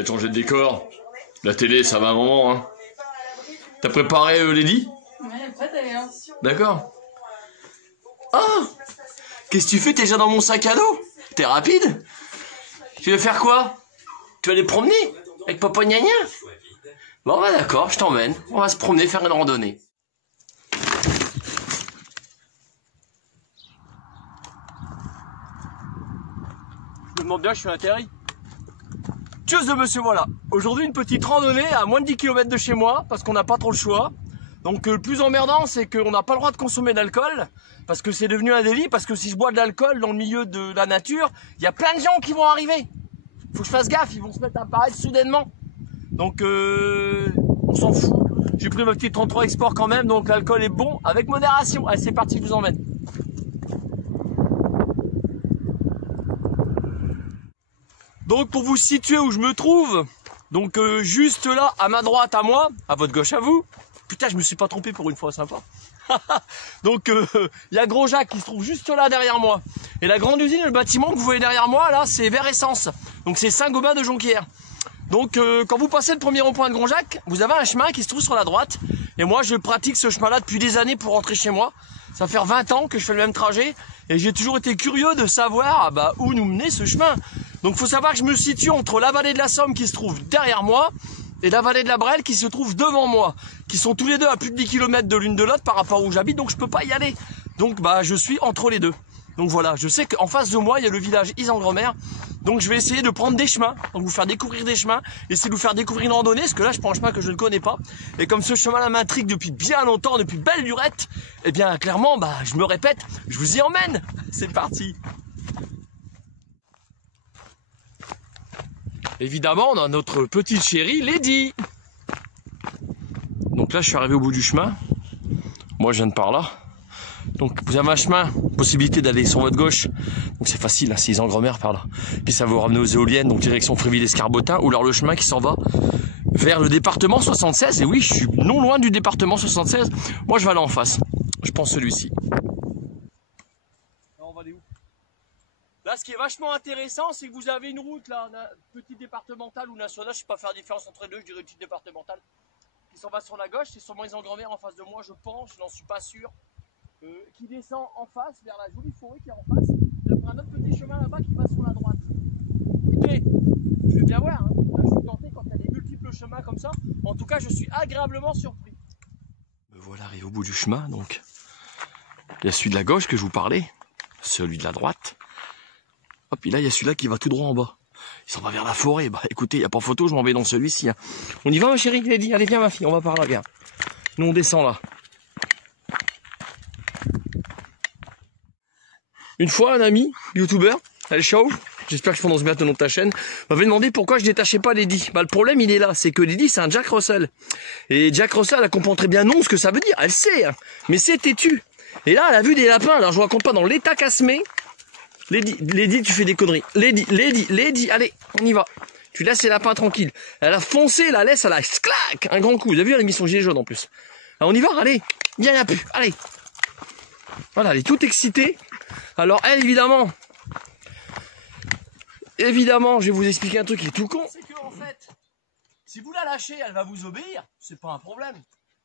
peut-être changer de décor. La télé, ça va un moment, hein. T'as préparé Lady? Ouais, pas d'ailleurs. D'accord. Ah! Qu'est-ce que tu fais? T'es déjà dans mon sac à dos? T'es rapide? Tu veux faire quoi? Tu vas aller promener? Avec papa gna gna? Bon bah d'accord, je t'emmène. On va se promener, faire une randonnée. Je me demande bien, je suis atterri. Tchuss de monsieur, voilà. Aujourd'hui, une petite randonnée à moins de 10 km de chez moi, parce qu'on n'a pas trop le choix. Donc le plus emmerdant, c'est qu'on n'a pas le droit de consommer d'alcool, parce que c'est devenu un délit, parce que si je bois de l'alcool dans le milieu de la nature, il y a plein de gens qui vont arriver. Faut que je fasse gaffe, ils vont se mettre à apparaître soudainement. Donc on s'en fout. J'ai pris ma petite 33 Export quand même, donc l'alcool est bon, avec modération. Allez, c'est parti, je vous emmène. Donc pour vous situer où je me trouve, donc juste là, à ma droite à moi, à votre gauche à vous. Putain, je me suis pas trompé pour une fois, sympa. Donc il y a Gros Jacques qui se trouve juste là derrière moi. Et la grande usine, le bâtiment que vous voyez derrière moi, là, c'est Vert Essence. Donc c'est Saint-Gobain de Jonquière. Donc quand vous passez le premier rond-point de Gros Jacques, vous avez un chemin qui se trouve sur la droite. Et moi, je pratique ce chemin-là depuis des années pour rentrer chez moi. Ça fait 20 ans que je fais le même trajet. Et j'ai toujours été curieux de savoir où nous menait ce chemin. Donc faut savoir que je me situe entre la vallée de la Somme qui se trouve derrière moi et la vallée de la Brelle qui se trouve devant moi, qui sont tous les deux à plus de 10 km de l'une de l'autre par rapport où j'habite, donc je peux pas y aller. Donc je suis entre les deux. Donc voilà, je sais qu'en face de moi, il y a le village Isengremer. Donc je vais essayer de prendre des chemins, donc vous faire découvrir des chemins, essayer de vous faire découvrir une randonnée, parce que là je prends un chemin que je ne connais pas. Et comme ce chemin-là m'intrigue depuis bien longtemps, depuis belle lurette, eh bien clairement, je me répète, je vous y emmène. C'est parti. Évidemment, on a notre petite chérie Lady. Donc là, je suis arrivé au bout du chemin. Moi, je viens de par là. Donc, vous avez un chemin, possibilité d'aller sur votre gauche. Donc, c'est facile, hein, c'est Isengremer par là. Puis ça va vous ramener aux éoliennes, donc direction Fréville-Escarbotin, ou alors le chemin qui s'en va vers le département 76. Et oui, je suis non loin du département 76. Moi, je vais aller en face. Je pense celui-ci. On va aller où? Là, ce qui est vachement intéressant, c'est que vous avez une route, là, petite départementale ou nationale, je ne sais pas faire la différence entre les deux, je dirais petite départementale, qui s'en va sur la gauche, c'est sûrement Isengremer en face de moi, je pense, je n'en suis pas sûr, qui descend en face, vers la jolie forêt qui est en face, et après un autre petit chemin là-bas qui va sur la droite. Écoutez, je vais bien voir, hein. Là, je suis tenté quand il y a des multiples chemins comme ça, en tout cas, je suis agréablement surpris. Me voilà arrivé au bout du chemin, donc, il y a celui de la gauche que je vous parlais, celui de la droite. Hop, puis là, il y a celui-là qui va tout droit en bas. Il s'en va vers la forêt. Écoutez, il n'y a pas photo, je m'en vais dans celui-ci. Hein. On y va, ma chérie, Lady? Allez, viens, ma fille, on va par là, viens. Nous, on descend là. Une fois, un ami, youtubeur, El Show, j'espère que je prononce bien ton nom de ta chaîne, m'avait demandé pourquoi je détachais pas Lady. Le problème, il est là, c'est que Lady, c'est un Jack Russell. Et Jack Russell, elle comprend très bien non ce que ça veut dire. Elle sait, hein, mais c'est têtu. Et là, elle a vu des lapins, alors je vous raconte pas, dans l'état qu'elle se met. Lady, tu fais des conneries. Lady, allez, on y va. Tu laisses les lapins tranquilles. Elle a foncé, la laisse, elle a clac, un grand coup. Vous avez vu, elle a mis son gilet jaune en plus. Alors on y va, allez, viens, il n'y a plus, allez. Voilà, elle est toute excitée. Alors elle, évidemment, je vais vous expliquer un truc qui est tout con. C'est que en fait, si vous la lâchez, elle va vous obéir, c'est pas un problème.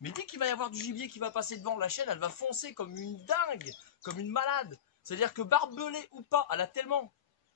Mais dès qu'il va y avoir du gibier qui va passer devant la chaîne, elle va foncer comme une dingue, comme une malade. C'est-à-dire que barbelée ou pas, elle a tellement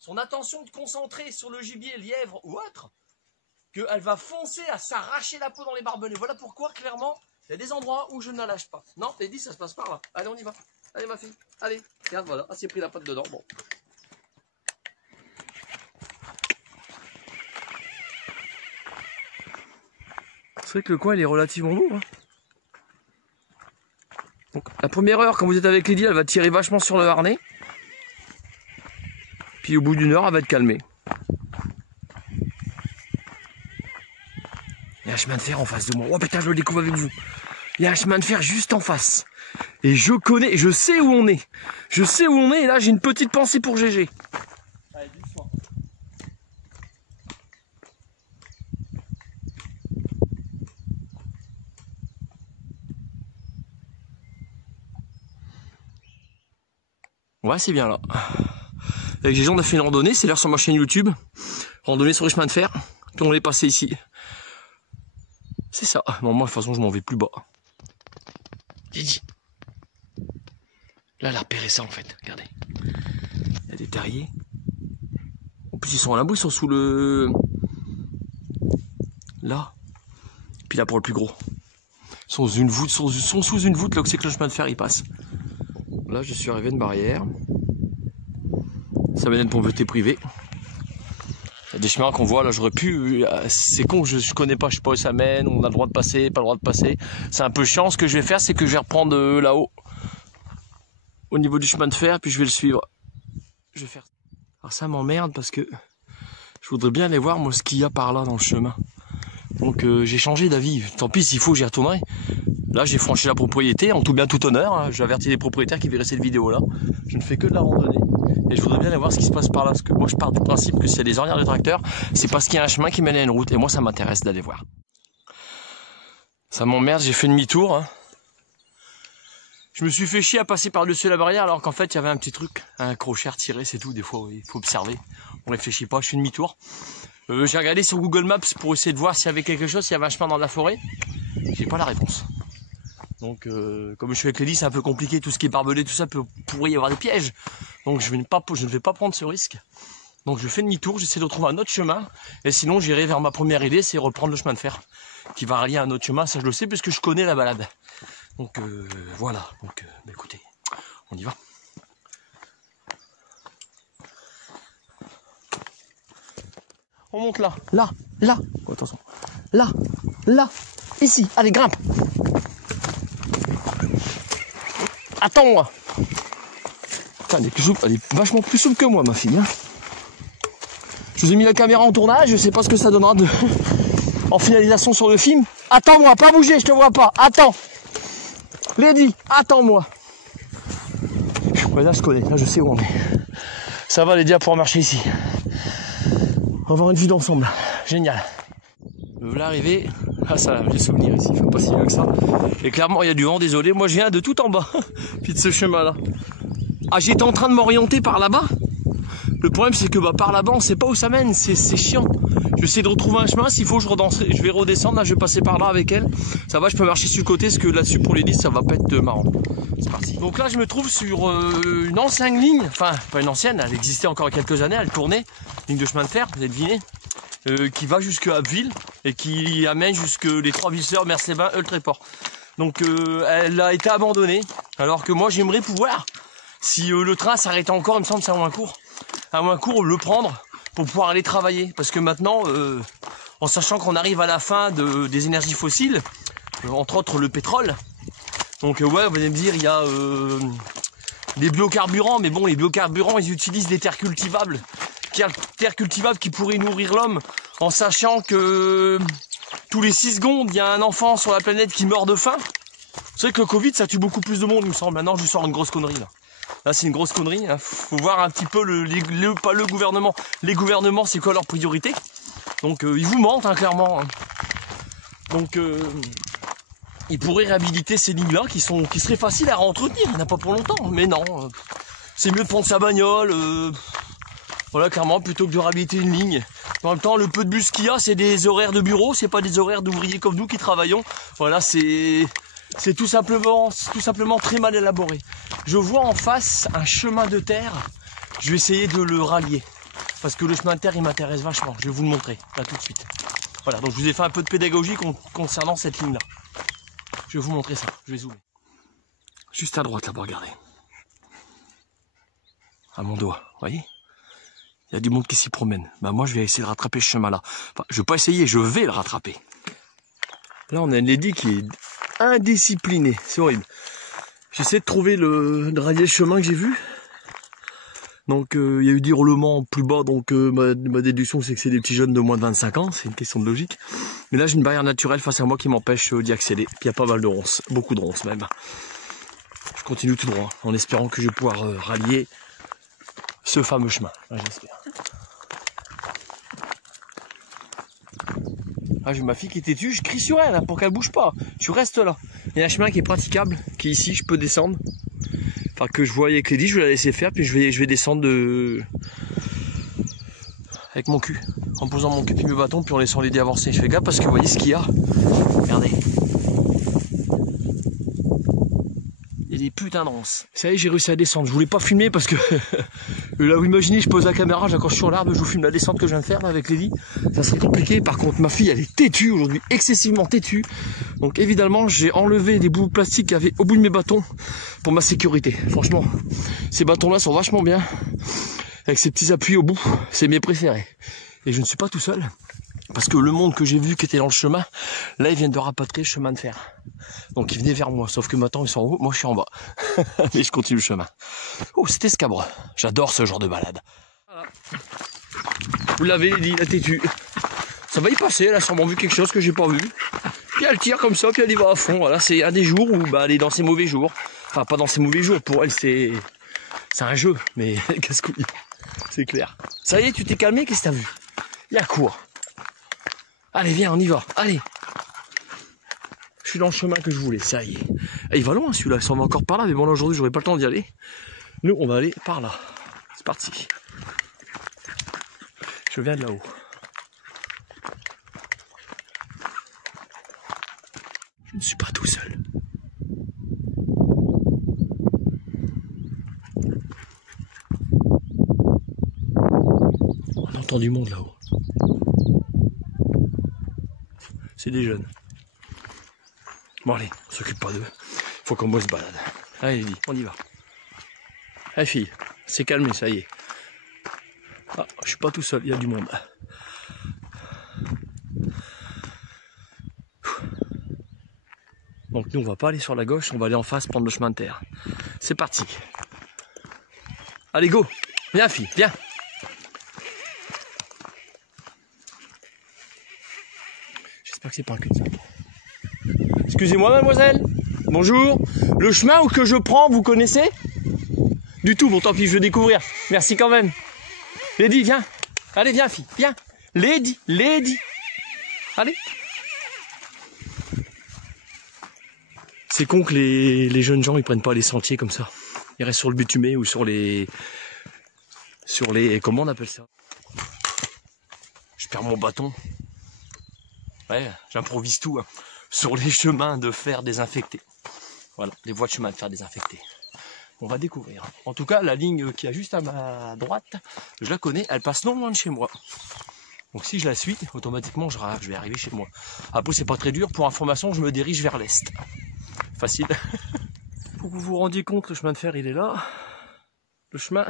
son attention concentrée sur le gibier, lièvre ou autre, qu'elle va foncer à s'arracher la peau dans les barbelés. Voilà pourquoi, clairement, il y a des endroits où je ne la lâche pas. Non, Lady, ça se passe par là. Allez, on y va. Allez, ma fille. Allez, regarde, voilà. Ah, c'est pris la patte dedans. Bon. C'est vrai que le coin, il est relativement lourd. Hein. Donc, la première heure, quand vous êtes avec Lady, elle va tirer vachement sur le harnais. Puis au bout d'une heure, elle va être calmée. Il y a un chemin de fer en face de moi. Oh putain, je le découvre avec vous. Il y a un chemin de fer juste en face. Et je connais, je sais où on est. Je sais où on est et là, j'ai une petite pensée pour GG. Allez, doucement. Ouais, c'est bien là. Avec GG, on a fait une randonnée, c'est l'air sur ma chaîne YouTube. Randonnée sur les chemins de fer. Puis on est passé ici. C'est ça. Non, moi, de toute façon, je m'en vais plus bas. J'ai dit. Là, elle a repéré ça, en fait. Regardez. Il y a des terriers. En plus, ils sont à l'abri, ils sont sous le... Là. Puis là, pour le plus gros. Ils sont sous une voûte, sont sous une voûte, là où c'est que le chemin de fer, il passe. Là, je suis arrivé à une barrière. Ça mène à une propriété privée. Il y a des chemins qu'on voit, là, j'aurais pu... C'est con, je connais pas, je sais pas où ça mène, on a le droit de passer, pas le droit de passer. C'est un peu chiant. Ce que je vais faire, c'est que je vais reprendre là-haut, au niveau du chemin de fer, puis je vais le suivre. Je vais faire... Alors ça m'emmerde parce que je voudrais bien aller voir, moi, ce qu'il y a par là dans le chemin. Donc j'ai changé d'avis. Tant pis, s'il faut, j'y retournerai. Là, j'ai franchi la propriété, en tout bien tout honneur. Hein. J'avertis les propriétaires qui verraient cette vidéo-là. Je ne fais que de la randonnée. Et je voudrais bien aller voir ce qui se passe par là. Parce que moi, je pars du principe que s'il y a des ornières de tracteur, c'est parce qu'il y a un chemin qui mène à une route. Et moi, ça m'intéresse d'aller voir. Ça m'emmerde, j'ai fait demi-tour. Hein. Je me suis fait chier à passer par-dessus la barrière alors qu'en fait, il y avait un petit truc. Un crochet retiré, c'est tout. Des fois, il faut observer. On réfléchit pas, je fais demi-tour. J'ai regardé sur Google Maps pour essayer de voir s'il y avait quelque chose, s'il y avait un chemin dans la forêt. J'ai pas la réponse. Donc, comme je suis avec Lady, c'est un peu compliqué. Tout ce qui est barbelé, tout ça, pourrait y avoir des pièges. Donc, je ne vais pas prendre ce risque. Donc, je fais demi-tour, j'essaie de trouver un autre chemin. Et sinon, j'irai vers ma première idée, c'est reprendre le chemin de fer qui va rallier un autre chemin. Ça, je le sais puisque je connais la balade. Donc, voilà. Donc, bah, écoutez, on y va. On monte là, là. Oh, attention. Là, ici. Allez, grimpe. Attends-moi. Elle est vachement plus souple que moi, ma fille. Hein. Je vous ai mis la caméra en tournage, je sais pas ce que ça donnera en finalisation sur le film. Attends-moi, pas bouger, je te vois pas. Attends. Lady, attends-moi. Ouais, là, je connais, là, je sais où on est. Ça va, Lady, à pouvoir marcher ici. On va avoir une vue d'ensemble. Génial. L'arrivée. Ah, ça, j'ai souvenir ici, il faut pas si loin que ça. Et clairement, il y a du vent, désolé. Moi, je viens de tout en bas. Puis de ce chemin-là. Ah, j'étais en train de m'orienter par là-bas. Le problème, c'est que par là-bas, on sait pas où ça mène. C'est chiant. Je vais essayer de retrouver un chemin. S'il faut, je vais redescendre. Là, je vais passer par là avec elle. Ça va, je peux marcher sur le côté. Parce que là-dessus, pour les 10, ça va pas être marrant. C'est parti. Donc là, je me trouve sur une ancienne ligne. Enfin, pas une ancienne. Elle existait encore il y a quelques années. Elle tournait. Ligne de chemin de fer, vous avez deviné. Qui va jusqu'à Abbeville. Et qui amène jusque les Trois-Visseurs, Mercébin, Eultréport. Donc, elle a été abandonnée. Alors que moi, j'aimerais pouvoir... Si le train s'arrêtait encore, il me semble que c'est à Moincourt, le prendre pour pouvoir aller travailler. Parce que maintenant, en sachant qu'on arrive à la fin des énergies fossiles, entre autres le pétrole, donc ouais, vous allez me dire, il y a des biocarburants, mais bon, les biocarburants, ils utilisent des terres cultivables. Terres cultivables qui pourraient nourrir l'homme, en sachant que tous les 6 secondes, il y a un enfant sur la planète qui meurt de faim. Vous savez que le Covid, ça tue beaucoup plus de monde, il me semble. Maintenant, je vous sors une grosse connerie, là. Là, c'est une grosse connerie. Hein. Faut voir un petit peu pas le gouvernement. Les gouvernements, c'est quoi leur priorité? Donc, ils vous mentent, hein, clairement. Hein. Donc, ils pourraient réhabiliter ces lignes-là qui seraient faciles à entretenir. Il n'y en a pas pour longtemps. Mais non. C'est mieux de prendre sa bagnole. Voilà, clairement, plutôt que de réhabiliter une ligne. En même temps, le peu de bus qu'il y a, c'est des horaires de bureau. C'est pas des horaires d'ouvriers comme nous qui travaillons. Voilà, c'est tout simplement très mal élaboré. Je vois en face un chemin de terre. Je vais essayer de le rallier. Parce que le chemin de terre, il m'intéresse vachement. Je vais vous le montrer, là, tout de suite. Voilà, donc je vous ai fait un peu de pédagogie concernant cette ligne-là. Je vais vous montrer ça. Je vais zoomer. Juste à droite, là-bas, regardez. À mon doigt, vous voyez? Il y a du monde qui s'y promène. Bah, moi, je vais essayer de rattraper ce chemin-là. Enfin, je vais pas essayer, je vais le rattraper. Là, on a une lady qui est indisciplinée. C'est horrible. J'essaie de trouver de rallier le chemin que j'ai vu. Donc, il y a eu des roulements plus bas. Donc, ma déduction, c'est que c'est des petits jeunes de moins de 25 ans. C'est une question de logique. Mais là, j'ai une barrière naturelle face à moi qui m'empêche d'y accéder. Puis, il y a pas mal de ronces. Beaucoup de ronces, même. Je continue tout droit, en espérant que je vais pouvoir rallier ce fameux chemin. J'espère. Ah, j'ai ma fille qui est têtue, je crie sur elle hein, pour qu'elle bouge pas. Tu restes là. Il y a un chemin qui est praticable, qui est ici, je peux descendre. Enfin, que je vois avec Lady, je vais la laisser faire, puis je vais descendre avec mon cul, en posant mon cul puis mes bâtons, puis en laissant les dés avancer. Je fais gaffe parce que vous voyez ce qu'il y a. Regardez. Il y a des putains de ronces. Ça y est, j'ai réussi à descendre. Je voulais pas filmer parce que là vous imaginez, je pose la caméra, j'accroche sur l'arbre, je vous filme la descente que je viens de faire là, avec Lily. Ça serait compliqué. Par contre, ma fille, elle est têtue aujourd'hui, excessivement têtue. Donc évidemment, j'ai enlevé des bouts de plastique qu'il y avait au bout de mes bâtons pour ma sécurité. Franchement, ces bâtons-là sont vachement bien. Avec ces petits appuis au bout, c'est mes préférés. Et je ne suis pas tout seul. Parce que le monde que j'ai vu qui était dans le chemin, là ils viennent de rapatrier le chemin de fer. Donc ils venaient vers moi, sauf que maintenant ils sont en haut, moi je suis en bas. Mais je continue le chemin. Oh, c'était scabre. J'adore ce genre de balade. Voilà. Vous l'avez dit, la têtue. Ça va y passer, elle a sûrement vu quelque chose que j'ai pas vu. Puis elle tire comme ça, puis elle y va à fond. Voilà, c'est un des jours où bah, elle est dans ses mauvais jours. Enfin, pas dans ses mauvais jours, pour elle c'est un jeu, mais casse-couille. C'est clair. Ça y est, tu t'es calmé, qu'est-ce que t'as vu? Il y a quoi? Allez, viens, on y va. Allez. Je suis dans le chemin que je voulais, ça y est. Et il va loin celui-là, il s'en va encore par là, mais bon là aujourd'hui j'aurai pas le temps d'y aller. Nous, on va aller par là. C'est parti. Je viens de là-haut. Je ne suis pas tout seul. On entend du monde là-haut. C'est des jeunes. Bon allez, on s'occupe pas d'eux. Faut qu'on se balade. Allez Lily, on y va. Allez fille, c'est calmé, ça y est. Ah, je suis pas tout seul, il y a du monde. Donc nous on va pas aller sur la gauche, on va aller en face prendre le chemin de terre. C'est parti. Allez go, viens fille, viens. J'espère que c'est pas un cul-de-sac. Excusez-moi mademoiselle, bonjour. Le chemin que je prends, vous connaissez? Du tout, bon tant pis, je vais découvrir. Merci quand même. Lady, viens. Allez, viens fille, viens. Lady. Allez. C'est con que les jeunes gens ils prennent pas les sentiers comme ça. Ils restent sur le bitumé ou sur les... Comment on appelle ça? Je perds mon bâton. Ouais, j'improvise tout. Hein. Sur les chemins de fer désinfectés. Voilà, les voies de chemin de fer désinfectées. On va découvrir. En tout cas, la ligne qui est juste à ma droite, je la connais, elle passe non loin de chez moi. Donc si je la suis, automatiquement je vais arriver chez moi. Après c'est pas très dur, pour information je me dirige vers l'est. Facile. Pour que vous vous rendiez compte, le chemin de fer il est là. Le chemin.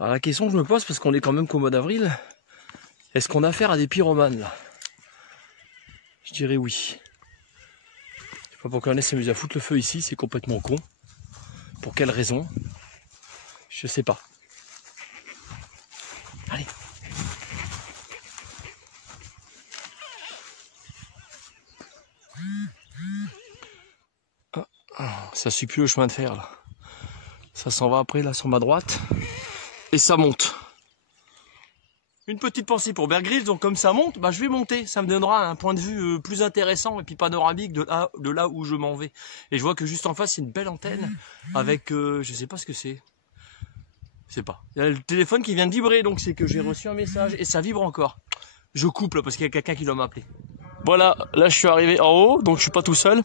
Alors la question que je me pose, parce qu'on est quand même qu'au mois d'avril, est-ce qu'on a affaire à des pyromanes là? Je dirais oui. Je sais pas pourquoi on s'amuse à foutre le feu ici, c'est complètement con. Pour quelle raison? Je sais pas. Allez. Ça suit plus le chemin de fer là. Ça s'en va après là sur ma droite. Et ça monte. Une petite pensée pour Bear Grylls, donc comme ça monte, bah je vais monter. Ça me donnera un point de vue plus intéressant et puis panoramique de là où je m'en vais. Et je vois que juste en face, il y a une belle antenne avec, je sais pas ce que c'est. Je sais pas. Il y a le téléphone qui vient de vibrer, donc c'est que j'ai reçu un message et ça vibre encore. Je coupe là parce qu'il y a quelqu'un qui doit m'appeler. Voilà, là je suis arrivé en haut, donc je suis pas tout seul.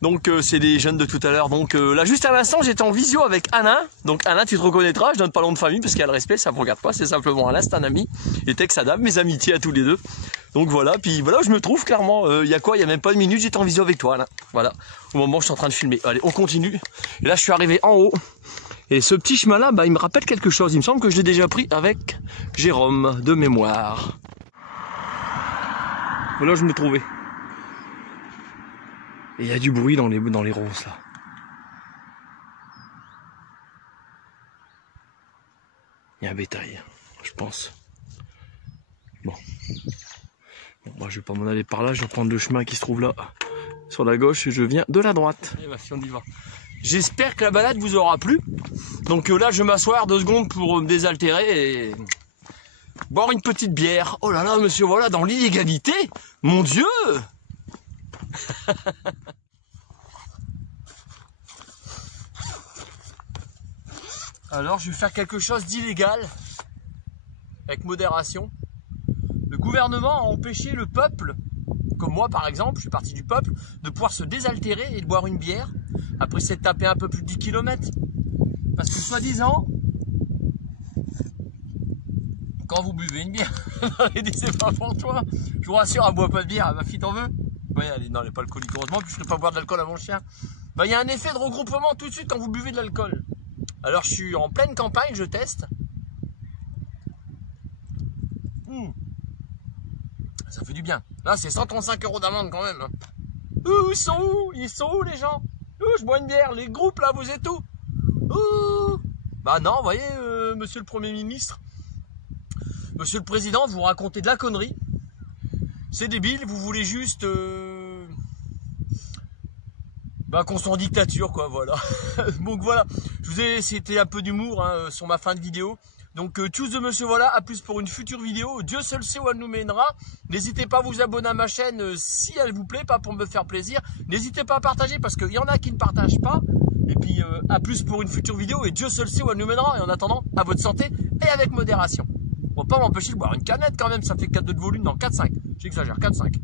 Donc c'est des jeunes de tout à l'heure. Donc là juste à l'instant j'étais en visio avec Anna. Donc Anna tu te reconnaîtras, je donne pas le nom de famille parce qu'il y a le respect, ça me regarde pas, c'est simplement Anna, c'est un ami. Et Tex Adam, mes amitiés à tous les deux. Donc voilà, puis voilà où je me trouve clairement. Il y a quoi? Il y a même pas une minute, j'étais en visio avec toi là. Voilà, au moment où je suis en train de filmer. Allez, on continue. Et là je suis arrivé en haut. Et ce petit chemin là, bah, il me rappelle quelque chose. Il me semble que je l'ai déjà pris avec Jérôme de mémoire. Voilà où je me trouvais. Et il y a du bruit dans les ronces là. Il y a un bétail, je pense. Bon. Bah, je vais pas m'en aller par là, je vais prendre le chemin qui se trouve là. Sur la gauche, et je viens de la droite. Allez ma fille, on y va. J'espère que la balade vous aura plu. Donc là, je vais m'asseoir 2 secondes pour me désaltérer et boire une petite bière. Oh là là, monsieur, voilà, dans l'illégalité. Mon Dieu. Alors je vais faire quelque chose d'illégal avec modération. Le gouvernement a empêché le peuple, comme moi par exemple, je suis parti du peuple, de pouvoir se désaltérer et de boire une bière après s'être tapé un peu plus de 10 km. Parce que soi-disant, quand vous buvez une bière, c'est pas pour toi. Je vous rassure, elle boit pas de bière, ma fille t'en veut. Oui, elle n'est pas alcoolique, heureusement, puis je ne peux pas boire de l'alcool à mon chien. Bah, il y a un effet de regroupement tout de suite quand vous buvez de l'alcool. Alors je suis en pleine campagne, je teste. Ça fait du bien. Là, c'est 135 € d'amende quand même. Ils sont où? Ils sont où les gens? Je bois une bière. Les groupes là, vous êtes où? Bah non, vous voyez, monsieur le Premier ministre, monsieur le Président, vous racontez de la connerie. C'est débile, vous voulez juste qu'on soit en dictature, quoi, voilà. Donc voilà, je vous ai, c'était un peu d'humour hein, sur ma fin de vidéo. Donc tchuss de monsieur, voilà, à plus pour une future vidéo. Dieu seul sait où elle nous mènera. N'hésitez pas à vous abonner à ma chaîne si elle vous plaît, pas pour me faire plaisir. N'hésitez pas à partager parce qu'il y en a qui ne partagent pas. Et puis à plus pour une future vidéo et Dieu seul sait où elle nous mènera. Et en attendant, à votre santé et avec modération. On va pas m'empêcher de boire une canette quand même, ça fait 4 de volume, non 4-5, j'exagère, 4-5.